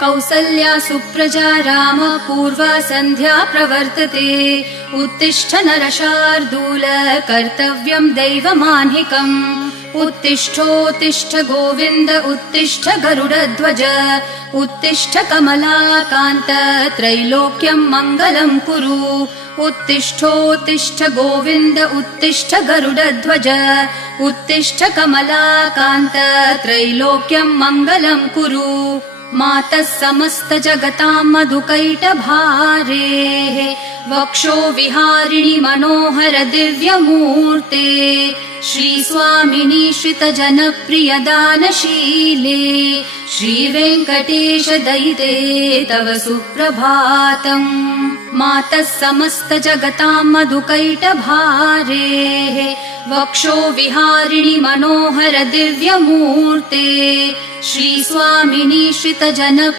कौसल्या सुप्रजा राम पूर्वा सन्ध्या प्रवर्तते उत्तिष्ठ नरशार्दूल कर्तव्यं दैवमान्हिकम् उत्तिष्ठोत्तिष्ठ गोविन्द उत्तिष्ठ गरुडध्वज उत्तिष्ठ कमलाकान्त त्रैलोक्यं मङ्गलं कुरु उत्तिष्ठोत्तिष्ठ गोविन्द उत्तिष्ठ गरुडध्वज उत्तिष्ठ कमलाकान्त त्रैलोक्यं मङ्गलं कुरु मातः समस्त जगतां मधुकैटभारेः वक्षो विहारिणि मनोहर दिव्यमूर्ते श्रीस्वामिनि श्रितजनप्रिय दानशीले श्रीवेङ्कटेश दयिते तव सुप्रभातम् मातः समस्त जगतां मधुकैटभारेः वक्षो विहारिणि मनोहर दिव्यमूर्ते श्रीस्वामिनि श्रितजन